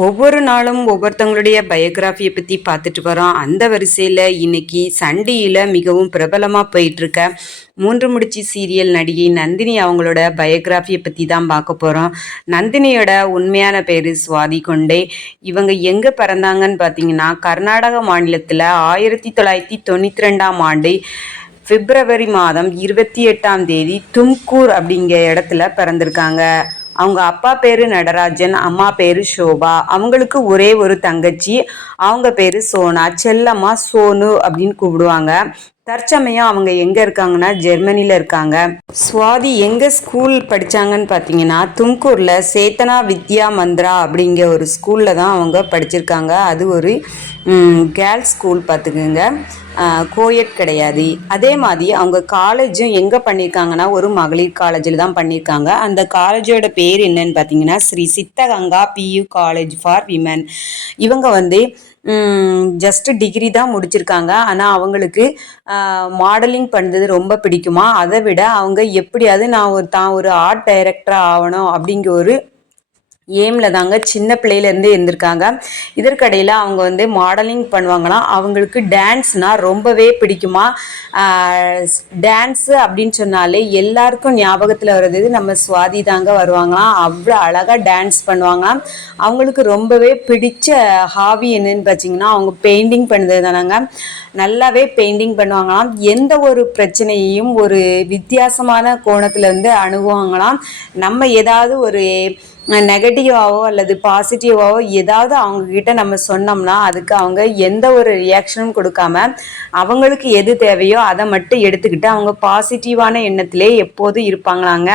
ஒவ்வொரு நாளும் ஒவ்வொருத்தவங்களுடைய பயோகிராஃபியை பற்றி பார்த்துட்டு வரோம். அந்த வரிசையில் இன்னைக்கு சன் டிவியில் மிகவும் பிரபலமாக போயிட்டுருக்க மூன்று முடிச்சு சீரியல் நடிகை நந்தினி அவங்களோட பயோகிராஃபியை பற்றி தான் பார்க்க போகிறோம். நந்தினியோட உண்மையான பேர் சுவாதி கொண்டே. இவங்க எங்கே பிறந்தாங்கன்னு பார்த்தீங்கன்னா கர்நாடக மாநிலத்தில் 1992ஆம் ஆண்டு பிப்ரவரி மாதம் 28ஆம் தேதி தும்கூர் அப்படிங்கிற இடத்துல பிறந்திருக்காங்க. அவங்க அப்பா பேரு நடராஜன், அம்மா பேரு ஷோபா. அவங்களுக்கு ஒரே ஒரு தங்கச்சி, அவங்க பேரு சோனா. செல்லம்மா சோனு அப்படின்னு கூப்பிடுவாங்க. தற்சமயம் அவங்க எங்க இருக்காங்கன்னா ஜெர்மனில இருக்காங்க. சுவாதி எங்க ஸ்கூல் படிச்சாங்கன்னு பார்த்தீங்கன்னா தும்கூர்ல சேத்தனா வித்யா மந்திரா அப்படிங்கிற ஒரு ஸ்கூல்ல தான் அவங்க படிச்சிருக்காங்க. அது ஒரு கேர்ள்ஸ் ஸ்கூல் பார்த்துக்குங்க, கோயட் கிடையாது. அதே மாதிரி அவங்க காலேஜும் எங்கே பண்ணியிருக்காங்கன்னா ஒரு மகளிர் காலேஜில் தான் பண்ணியிருக்காங்க. அந்த காலேஜோட பேர் என்னன்னு பார்த்தீங்கன்னா ஸ்ரீ சித்தகங்கா பியூ காலேஜ் ஃபார் விமன். இவங்க வந்து ஜஸ்ட் டிகிரி தான் முடிச்சிருக்காங்க. ஆனால் அவங்களுக்கு மாடலிங் பண்ணுறது ரொம்ப பிடிக்குமா. அதை விட அவங்க எப்படியாவது நான் ஒரு ஆர்ட் டைரக்டராக ஆகணும் அப்படிங்கிற ஒரு ஏமில் தாங்க சின்ன பிள்ளையிலேருந்தே இருந்திருக்காங்க. இதற்கடையில் அவங்க வந்து மாடலிங் பண்ணுவாங்களாம். அவங்களுக்கு டான்ஸ்னால் ரொம்பவே பிடிக்குமா. டான்ஸு அப்படின்னு சொன்னாலே எல்லாருக்கும் ஞாபகத்தில் வர்றது நம்ம சுவாதி தாங்க வருவாங்களாம். அவ்வளோ அழகாக டான்ஸ் பண்ணுவாங்களாம். அவங்களுக்கு ரொம்பவே பிடிச்ச ஹாபி என்னன்னு பார்த்தீங்கன்னா அவங்க பெயிண்டிங் பண்ணுறது தானாங்க. நல்லாவே பெயிண்டிங் பண்ணுவாங்களாம். எந்த ஒரு பிரச்சனையையும் ஒரு வித்தியாசமான கோணத்துலேருந்து அணுகுவாங்களாம். நம்ம ஏதாவது ஒரு நெகட்டிவாவோ அல்லது பாசிட்டிவாவோ ஏதாவது அவங்கக்கிட்ட நம்ம சொன்னோம்னா அதுக்கு அவங்க எந்த ஒரு ரியாக்ஷனும் கொடுக்காம அவங்களுக்கு எது தேவையோ அதை மட்டும் எடுத்துக்கிட்டு அவங்க பாசிட்டிவான எண்ணத்திலே எப்போதும் இருப்பாங்களாங்க.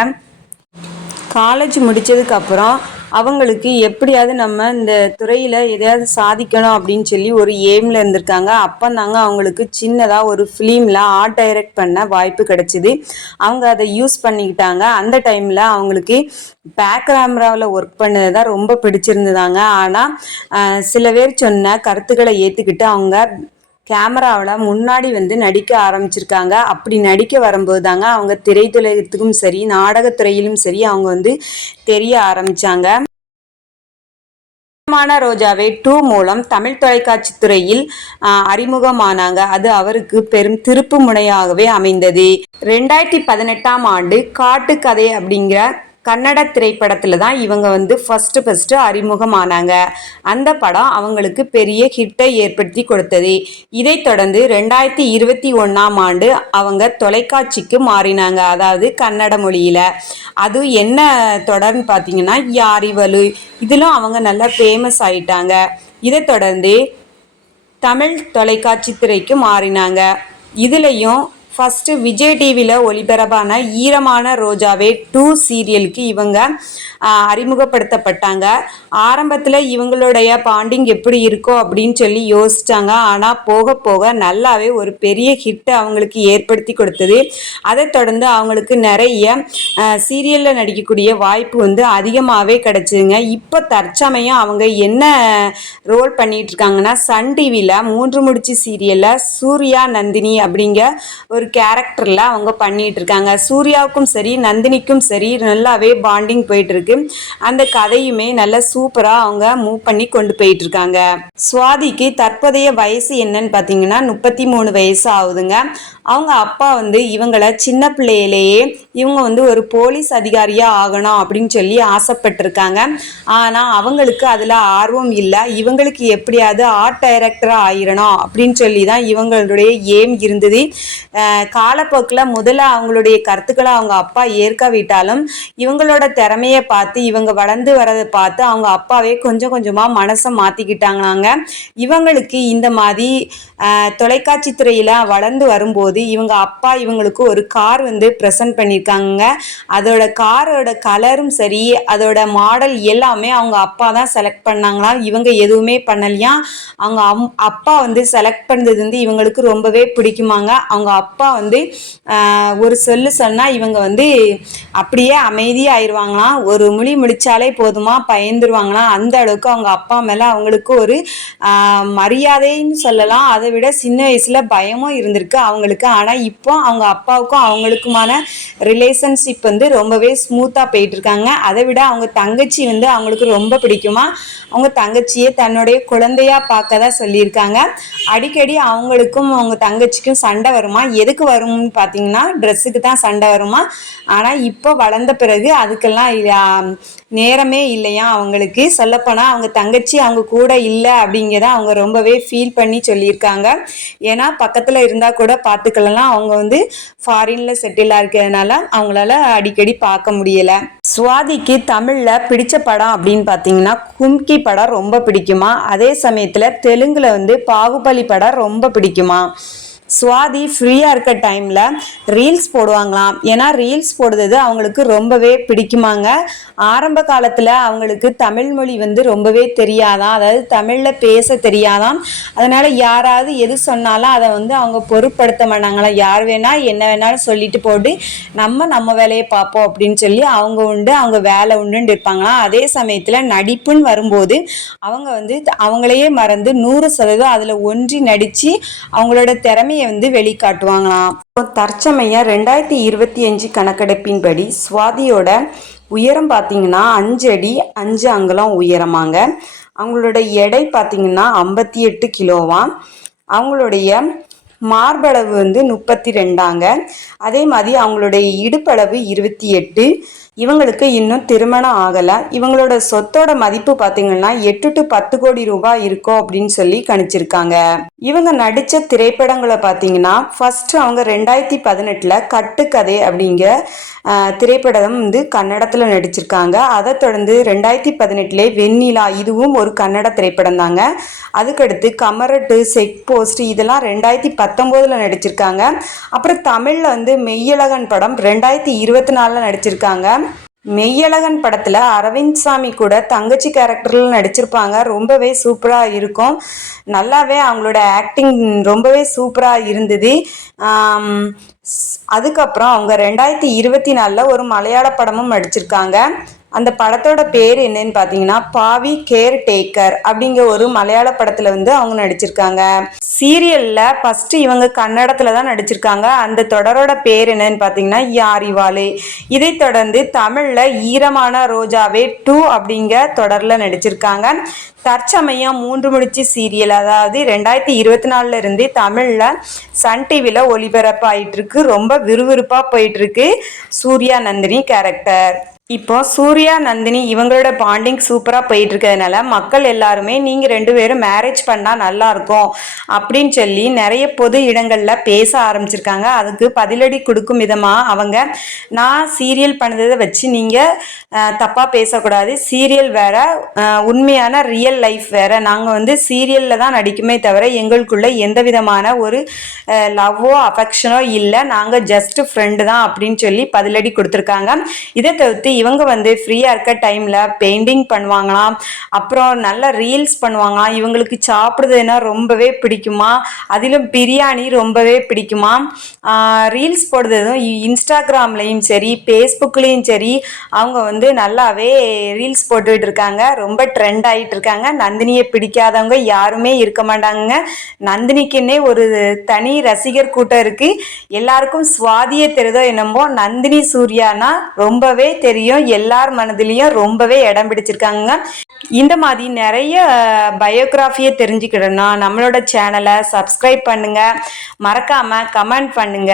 காலேஜ் முடித்ததுக்கப்புறம் அவங்களுக்கு எப்படியாவது நம்ம இந்த துறையில் எதையாவது சாதிக்கணும் அப்படின்னு சொல்லி ஒரு எய்மில் இருந்திருக்காங்க. அப்போ தாங்க அவங்களுக்கு சின்னதாக ஒரு ஃபிலிமில் ஆர்ட் டைரக்ட் பண்ண வாய்ப்பு கிடச்சிது. அவங்க அதை யூஸ் பண்ணிக்கிட்டாங்க. அந்த டைமில் அவங்களுக்கு பேக் கேமராவில் ஒர்க் பண்ணது தான் ரொம்ப பிடிச்சிருந்ததாங்க. ஆனால் சில பேர் சொன்ன கருத்துக்களை ஏற்றுக்கிட்டு அவங்க கேமராவில் முன்னாடி வந்து நடிக்க ஆரம்பிச்சிருக்காங்க. அப்படி நடிக்க வரும்போது தாங்க அவங்க திரைத்துலகத்துக்கும் சரி நாடகத்துறையிலும் சரி அவங்க வந்து தெரிய ஆரம்பித்தாங்க. ரோஜாவே 2 மூலம் தமிழ் தொலைக்காட்சி துறையில் அறிமுகமானாங்க. அது அவருக்கு பெரும் திருப்பு முனையாகவே அமைந்தது. 2018ஆம் ஆண்டு காட்டுக்கதை அப்படிங்கிற கன்னட திரைப்படத்தில் தான் இவங்க வந்து ஃபஸ்ட்டு அறிமுகமானாங்க. அந்த படம் அவங்களுக்கு பெரிய ஹிட்டை ஏற்படுத்தி கொடுத்தது. இதைத் தொடர்ந்து 2021ஆம் ஆண்டு அவங்க தொலைக்காட்சிக்கு மாறினாங்க, அதாவது கன்னட மொழியில். அது என்ன தொடர்ன்னு பார்த்தீங்கன்னா யாரிவலு. இதிலும் அவங்க நல்லா ஃபேமஸ் ஆயிட்டாங்க. இதை தொடர்ந்து தமிழ் தொலைக்காட்சி துறைக்கு மாறினாங்க. இதுலேயும் ஃபஸ்ட்டு விஜய் டிவியில் ஒளிபரப்பான ஈரமான ரோஜாவே 2 சீரியலுக்கு இவங்க அறிமுகப்படுத்தப்பட்டாங்க. ஆரம்பத்தில் இவங்களுடைய பாண்டிங் எப்படி இருக்கோ அப்படின்னு சொல்லி யோசித்தாங்க. ஆனால் போக போக நல்லாவே ஒரு பெரிய ஹிட்டை அவங்களுக்கு ஏற்படுத்தி கொடுத்தது. அதை தொடர்ந்து அவங்களுக்கு நிறைய சீரியலில் நடிக்கக்கூடிய வாய்ப்பு வந்து அதிகமாகவே கிடச்சிதுங்க. இப்போ தற்சமயம் அவங்க என்ன ரோல் பண்ணிகிட்ருக்காங்கன்னா சன் டிவியில் 3 முடிச்சு சீரியலில் சூர்யா நந்தினி அப்படிங்க ஒரு கேரக்டரில் அவங்க பண்ணிகிட்டு இருக்காங்க. சூர்யாவுக்கும் சரி நந்தினிக்கும் சரி நல்லாவே பாண்டிங் போயிட்டுருக்கு. அந்த கதையுமே நல்ல சூப்பராக அவங்க மூவ் பண்ணி கொண்டு போயிட்டு இருக்காங்க. சுவாதிக்கு தற்போதைய வயசு என்னன்னு பார்த்தீங்கன்னா 33 வயசு ஆகுதுங்க. அவங்க அப்பா வந்து இவங்களை சின்ன பிள்ளையிலேயே இவங்க வந்து ஒரு போலீஸ் அதிகாரியாக ஆகணும் அப்படின்னு சொல்லி ஆசைப்பட்டிருக்காங்க. ஆனால் அவங்களுக்கு அதில் ஆர்வம் இல்லை. இவங்களுக்கு எப்படியாவது ஆர்ட் டைரக்டராக ஆயிரணும் அப்படின்னு சொல்லி தான் இவங்களுடைய ஏம் இருந்தது. காலப்போக்கில் முதல்ல அவங்களுடைய கருத்துக்களை அவங்க அப்பா ஏற்காவிட்டாலும் இவங்களோட திறமையை பார்த்து இவங்க வளர்ந்து வரதை பார்த்து அவங்க அப்பாவே கொஞ்சம் கொஞ்சமாக மனசை மாற்றிக்கிட்டாங்களாங்க. இவங்களுக்கு இந்த மாதிரி தொலைக்காட்சி துறையில் வளர்ந்து வரும்போது இவங்க அப்பா இவங்களுக்கு ஒரு கார் வந்து ப்ரெசன்ட் பண்ணியிருக்காங்க. அதோட காரோட கலரும் சரி அதோட மாடல் எல்லாமே அவங்க அப்பா தான் செலக்ட் பண்ணாங்களாம். இவங்க எதுவுமே பண்ணலையா. அவங்க அப்பா வந்து செலக்ட் பண்ணது வந்து இவங்களுக்கு ரொம்பவே பிடிக்குமாங்க. அவங்க அப்பா அப்பா வந்து ஒரு சொன்னால் இவங்க வந்து அப்படியே அமைதியாயிருவாங்களாம். ஒரு முழி முடிச்சாலே போதுமா பயந்துருவாங்களாம். அந்த அளவுக்கு அவங்க அப்பா மேலே அவங்களுக்கு ஒரு மரியாதைன்னு சொல்லலாம். அதை விட சின்ன வயசில் பயமும் இருந்திருக்கு அவங்களுக்கு. ஆனால் இப்போ அவங்க அப்பாவுக்கும் அவங்களுக்குமான ரிலேஷன்ஷிப் வந்து ரொம்பவே ஸ்மூத்தாக போயிட்டு இருக்காங்க. அதை விட அவங்க தங்கச்சி வந்து அவங்களுக்கு ரொம்ப பிடிக்குமா. அவங்க தங்கச்சியை தன்னுடைய குழந்தையா பார்க்க தான் சொல்லியிருக்காங்க. அடிக்கடி அவங்களுக்கும் அவங்க தங்கச்சிக்கும் சண்டை வருமா. எதுக்கு வரும்னு பார்த்தீங்கன்னா ட்ரெஸ்ஸுக்கு தான் சண்டை வருமா. ஆனால் இப்போ வளர்ந்த பிறகு அதுக்கெல்லாம் நேரமே இல்லையா அவங்களுக்கு. சொல்லப்போனால் அவங்க தங்கச்சி அவங்க கூட இல்லை அப்படிங்கிறத அவங்க ரொம்பவே ஃபீல் பண்ணி சொல்லியிருக்காங்க. ஏன்னா பக்கத்தில் இருந்தால் கூட பார்த்துக்கலாம், அவங்க வந்து ஃபாரினில் செட்டிலாக இருக்கிறதுனால அவங்களால அடிக்கடி பார்க்க முடியலை. சுவாதிக்கு தமிழில் பிடிச்ச படம் அப்படின்னு பார்த்தீங்கன்னா கும்கி படம் ரொம்ப பிடிக்குமா. அதே சமயத்தில் தெலுங்கில் வந்து பாகுபலி படம் ரொம்ப பிடிக்குமா. சுவாதி ஃப்ரீயாக இருக்க டைமில் ரீல்ஸ் போடுவாங்களாம். ஏன்னா ரீல்ஸ் போடுறது அவங்களுக்கு ரொம்பவே பிடிக்குமாங்க. ஆரம்ப காலத்தில் அவங்களுக்கு தமிழ் மொழி வந்து ரொம்பவே தெரியாதான், அதாவது தமிழில் பேச தெரியாதான். அதனால் யாராவது எது சொன்னாலும் அதை வந்து அவங்க பொருட்படுத்த மாட்டாங்களாம். யார் வேணால் என்ன வேணாலும் சொல்லிட்டு போட்டு நம்ம வேலையை பார்ப்போம் அப்படின்னு சொல்லி அவங்க உண்டு அவங்க வேலை உண்டுன்னு இருப்பாங்களாம். அதே சமயத்தில் நடிப்புன்னு வரும்போது அவங்க வந்து அவங்களையே மறந்து 100% அதில் ஒன்றி நடித்து அவங்களோட திறமையை வந்து வெளிக்காட்டுவாங்களாம். தற்சமயம் 2025 கணக்கெடுப்பின்படி சுவாதியோட உயரம் பார்த்தீங்கன்னா 5 அடி 5 அங்குலம் உயரமாங்க. அவங்களோட எடை பார்த்தீங்கன்னா 58 கிலோவாம். அவங்களுடைய மார்பளவு வந்து 32ஆங்க. அதே மாதிரி அவங்களுடைய இடுப்பளவு 28. இவங்களுக்கு இன்னும் திருமணம் ஆகலை. இவங்களோட சொத்தோட மதிப்பு பார்த்தீங்கன்னா 8 to 10 கோடி ரூபாய் இருக்கும் அப்படின்னு சொல்லி கணிச்சிருக்காங்க. இவங்க நடித்த திரைப்படங்களை பார்த்தீங்கன்னா ஃபர்ஸ்ட் அவங்க 2018 கட்டுக்கதை அப்படிங்கிற திரைப்படம் வந்து கன்னடத்தில் நடிச்சிருக்காங்க. அதை தொடர்ந்து 2018 வெண்ணிலா, இதுவும் ஒரு கன்னட திரைப்படம் தாங்க. அதுக்கடுத்து கமரட்டு, செக் போஸ்ட் இதெல்லாம் 2019 நடிச்சிருக்காங்க. அப்புறம் தமிழில் வந்து மெய்யழகன் படம் 2024 நடிச்சிருக்காங்க. மெய்யழகன் படத்தில் அரவிந்த் சாமி கூட தங்கச்சி கேரக்டரில் நடிச்சிருப்பாங்க. ரொம்பவே சூப்பராக இருக்கும். நல்லாவே அவங்களோட ஆக்டிங் ரொம்பவே சூப்பராக இருந்தது. அதுக்கப்புறம் அவங்க 2024 ஒரு மலையாள படமும் நடிச்சிருக்காங்க. அந்த படத்தோட பேர் என்னன்னு பார்த்தீங்கன்னா பாவி கேர் டேக்கர் அப்படிங்கிற ஒரு மலையாள படத்தில் வந்து அவங்க நடிச்சிருக்காங்க. சீரியலில் ஃபஸ்ட்டு இவங்க கன்னடத்தில் தான் நடிச்சிருக்காங்க. அந்த தொடரோட பேர் என்னன்னு பார்த்தீங்கன்னா யாரிவாளே. இதை தொடர்ந்து தமிழில் ஈரமான ரோஜாவே 2 அப்படிங்கிற தொடரில் நடிச்சிருக்காங்க. தற்சமயம் 3 முடிச்சு சீரியல், அதாவது 2024 இருந்து தமிழில் சன் டிவியில் ஒளிபரப்பாயிட்டு இருக்கு. ரொம்ப விறுவிறுப்பாக போயிட்டு இருக்கு சூர்யா நந்தினி கேரக்டர். இப்போ சூர்யா நந்தினி இவங்களோட பாண்டிங் சூப்பராக போயிட்டு இருக்கிறதுனால மக்கள் எல்லாருமே நீங்கள் 2 பேரும் மேரேஜ் பண்ணால் நல்லாயிருக்கும் அப்படின்னு சொல்லி நிறைய பொது இடங்களில் பேச ஆரம்பிச்சிருக்காங்க. அதுக்கு பதிலடி கொடுக்கும் விதமாக அவங்க, நான் சீரியல் பண்ணதை வச்சு நீங்கள் தப்பாக பேசக்கூடாது, சீரியல் வேற, உண்மையான ரியல் லைஃப் வேற, நாங்கள் வந்து சீரியலில் தான் நடிக்குமே தவிர எங்களுக்குள்ள எந்த விதமான ஒரு லவ்வோ அஃபெக்ஷனோ இல்லை, நாங்கள் ஜஸ்ட் ஃப்ரெண்டு தான் அப்படின்னு சொல்லி பதிலடி கொடுத்துருக்காங்க. இதை தவிர்த்து இவங்க வந்து ஃப்ரீயாக இருக்க டைமில் பெயிண்டிங் பண்ணுவாங்களாம். அப்புறம் நல்ல ரீல்ஸ் பண்ணுவாங்களாம். இவங்களுக்கு சாப்பிடுறதுன்னா ரொம்பவே பிடிக்குமா. அதிலும் பிரியாணி ரொம்பவே பிடிக்குமா. ரீல்ஸ் போடுறதும் இன்ஸ்டாகிராம்லேயும் சரி ஃபேஸ்புக்லேயும் சரி அவங்க வந்து நல்லாவே ரீல்ஸ் போட்டுக்கிட்டு இருக்காங்க. ரொம்ப ட்ரெண்ட் ஆகிட்டு இருக்காங்க. நந்தினியை பிடிக்காதவங்க யாருமே இருக்க மாட்டாங்க. நந்தினிக்குன்னே ஒரு தனி ரசிகர் கூட்டம் இருக்குது. எல்லாருக்கும் சுவாதியே தெரியுதோ என்னமோ நந்தினி சூர்யானா ரொம்பவே தெரியும். எல்லார் மனதிலையும் ரொம்பவே இடம் பிடிச்சிருக்காங்க. இந்த மாதிரி நிறைய பயோகிராஃபியை தெரிஞ்சுக்கிடணும் நம்மளோட சேனலை சப்ஸ்கிரைப் பண்ணுங்க, மறக்காம கமெண்ட் பண்ணுங்க.